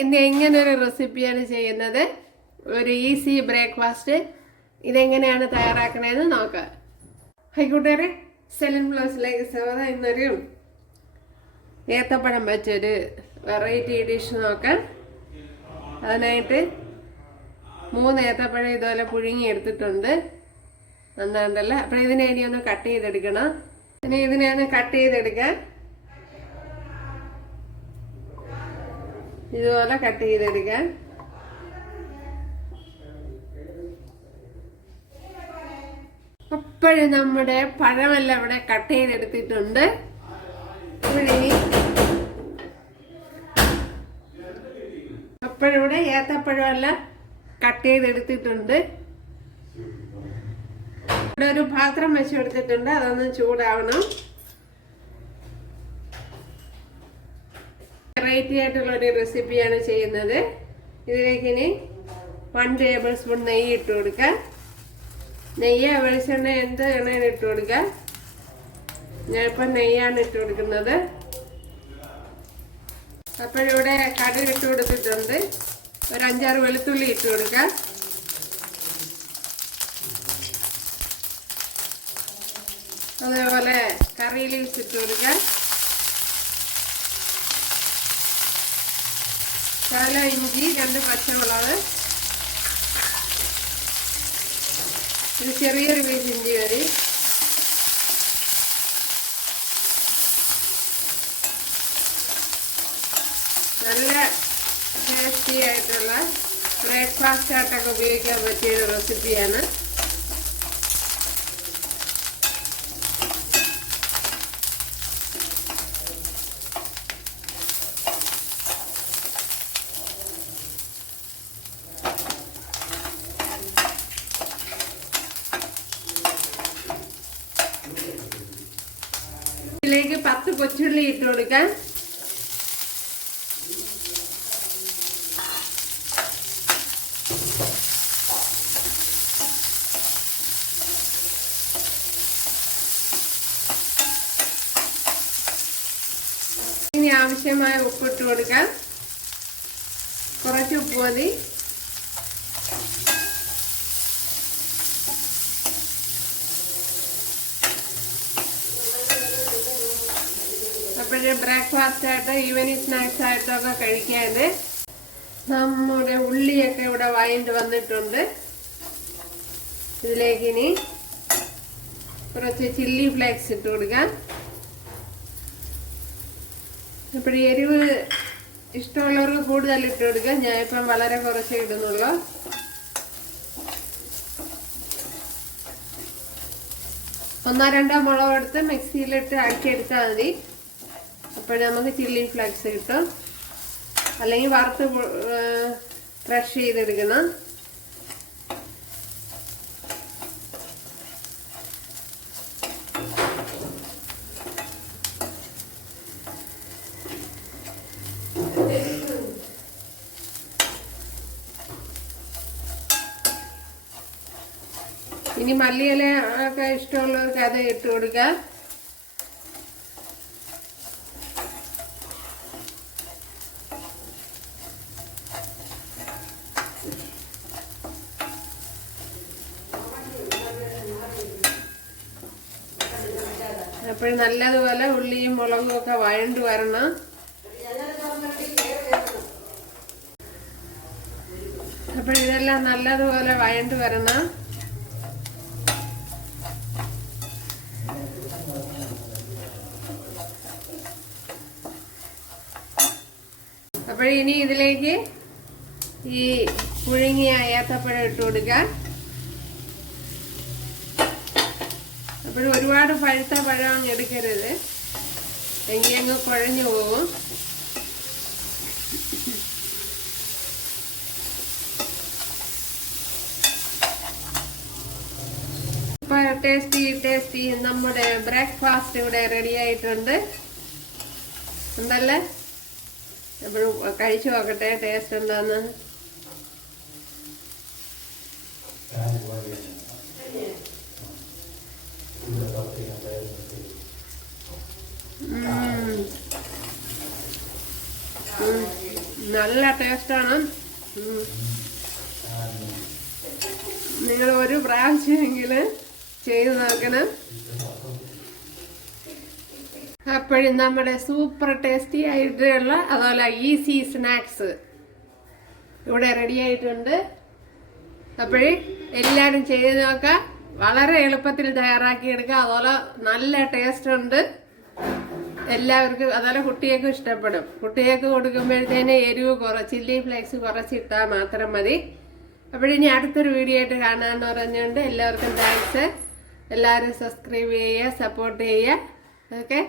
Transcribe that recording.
ഇന്ന് എങ്ങനൊരു റെസിപ്പിയാണ് ചെയ്യുന്നത്, ഒരു ഈസി ബ്രേക്ക്ഫാസ്റ്റ് ഇതെങ്ങനെയാണ് തയ്യാറാക്കണതെന്ന് നോക്കാം. ഹൈ കൂട്ടുകാരെ, സെലിൻ ബ്ലോസിലേക്ക് സ്വാഗതം. ഇന്നൊരു ഏത്തപ്പഴം വെച്ചൊരു വെറൈറ്റി ഡിഷ് നോക്കാം. അതിനായിട്ട് 3 ഏത്തപ്പഴം ഇതുപോലെ പുഴുങ്ങി എടുത്തിട്ടുണ്ട്. നന്നാണ്ടല്ലോ. അപ്പോൾ ഇതിനെ ഇനി ഒന്ന് കട്ട് ചെയ്തെടുക്കണം. ഇനി ഇതിനെ ഒന്ന് കട്ട് ചെയ്തെടുക്കാം. ഇതുപോലെ കട്ട് ചെയ്തെടുക്കാം. അപ്പോഴും നമ്മുടെ പഴമെല്ലാം ഇവിടെ കട്ട് ചെയ്തെടുത്തിട്ടുണ്ട്. അപ്പോഴിവിടെ ഏത്തപ്പഴമെല്ലാം കട്ട് ചെയ്തെടുത്തിട്ടുണ്ട്. ഇവിടെ ഒരു പാത്രം വെച്ചെടുത്തിട്ടുണ്ട്, അതൊന്ന് ചൂടാവണം. വെറൈറ്റി ആയിട്ടുള്ള ഒരു റെസിപ്പിയാണ് ചെയ്യുന്നത്. ഇതിലേക്ക് ഇനി 1 ടേബിൾ സ്പൂൺ നെയ്യ് ഇട്ട് കൊടുക്കാം. നെയ്യ് വെളിച്ചെണ്ണ എന്ത് എണ്ണയാണ് ഇട്ട് കൊടുക്കാം. ഞാനിപ്പോൾ നെയ്യാണ് ഇട്ട് കൊടുക്കുന്നത്. അപ്പോഴിവിടെ കടുക് ഇട്ട് കൊടുത്തിട്ടുണ്ട്. ഒരു 5-6 വെളുത്തുള്ളി ഇട്ട് കൊടുക്കാം. അതേപോലെ കറി ലീവ്സ് ഇട്ട് കൊടുക്കാം. ശകലം ഇഞ്ചി, 2 പച്ചമുളക്, ഒരു ചെറിയൊരു പീസ് ഇഞ്ചി മതി. നല്ല ടേസ്റ്റി ആയിട്ടുള്ള ബ്രേക്ക്ഫാസ്റ്റ് ആയിട്ടൊക്കെ ഉപയോഗിക്കാൻ പറ്റിയൊരു റെസിപ്പിയാണ്. ഇതിലേക്ക് 10 കൊച്ചുള്ളി ഇട്ട് കൊടുക്കാം. ഇനി ആവശ്യമായ ഉപ്പിട്ട് കൊടുക്കാം. കുറച്ച് ഉപ്പ് മതി. അപ്പോഴേ ബ്രേക്ക്ഫാസ്റ്റ് ആയിട്ട് ഈവനിങ് സ്നാക്സ് ആയിട്ടൊക്കെ കഴിക്കാതെ നമ്മുടെ ഉള്ളിയൊക്കെ ഇവിടെ വഴണ്ട് വന്നിട്ടുണ്ട്. ഇതിലേക്ക് ഇനി കുറച്ച് ചില്ലി ഫ്ലേക്സ് ഇട്ട് കൊടുക്കാം. അപ്പോൾ എരിവ് ഇഷ്ടമുള്ളവർക്ക് കൂടുതൽ ഇട്ട് കൊടുക്കാം. ഞാനിപ്പം വളരെ കുറച്ച് ഇടുന്നുള്ളൂ. ഒന്നോ രണ്ടോ മുളക് എടുത്ത് മിക്സിയിലിട്ട് അടിച്ചെടുത്താൽ മതി. അപ്പോൾ നമുക്ക് ചില്ലി ഫ്ലേക്സ് കിട്ടും. അല്ലെങ്കിൽ വറുത്ത് ക്രഷ് ചെയ്തെടുക്കണം. ഇനി മല്ലിയില ഒക്കെ ഇഷ്ടമുള്ളവർക്ക് അത് ഇട്ട് കൊടുക്കാം. അപ്പോൾ നല്ലതുപോലെ ഉള്ളിയും മുളകും ഒക്കെ വഴണ്ട് വരണം. അപ്പോൾ ഇതെല്ലാം നല്ലതുപോലെ വഴണ്ട് വരണം. അപ്പോൾ ഇനി ഇതിലേക്ക് ഈ പുഴുങ്ങിയ ഏത്തപ്പഴം ഇട്ട് കൊടുക്കാം. അപ്പോൾ ഒരുപാട് പഴുത്ത പഴം എടുക്കരുത്, എങ്കിൽ അങ്ങ് കുഴഞ്ഞു പോകും. ഇപ്പോൾ ടേസ്റ്റി നമ്മുടെ ബ്രേക്ക്ഫാസ്റ്റ് ഇവിടെ റെഡി ആയിട്ടുണ്ട്. ഉണ്ടല്ലേ? അപ്പോൾ കഴിച്ചു നോക്കട്ടെ ടേസ്റ്റ് എന്താന്ന്. നല്ല ടേസ്റ്റാണ്. നിങ്ങൾ ഒരു പ്രാവശ്യമെങ്കിലും ചെയ്ത് നോക്കണം. അപ്പോഴും നമ്മുടെ സൂപ്പർ ടേസ്റ്റി ആയിട്ടുള്ള അതുപോലെ ഈസി സ്നാക്സ് ഇവിടെ റെഡി ആയിട്ടുണ്ട്. അപ്പോഴേ എല്ലാവരും ചെയ്ത് നോക്കാം. വളരെ എളുപ്പത്തിൽ തയ്യാറാക്കിയെടുക്കുക. അതുപോലെ നല്ല ടേസ്റ്റ് ഉണ്ട്. എല്ലാവർക്കും അതുപോലെ കുട്ടികൾക്കും ഇഷ്ടപ്പെടും. കുട്ടികൾക്ക് കൊടുക്കുമ്പോഴത്തേന് എരിവ് ചില്ലി ഫ്ലേക്സ് കുറച്ചിട്ടാൽ മാത്രം മതി. അപ്പോഴിനി അടുത്തൊരു വീഡിയോ ആയിട്ട് കാണാമെന്ന് പറഞ്ഞുകൊണ്ട് എല്ലാവർക്കും താങ്ക്സ്. എല്ലാവരും സബ്സ്ക്രൈബ് ചെയ്യുക, സപ്പോർട്ട് ചെയ്യുക. ഓക്കെ.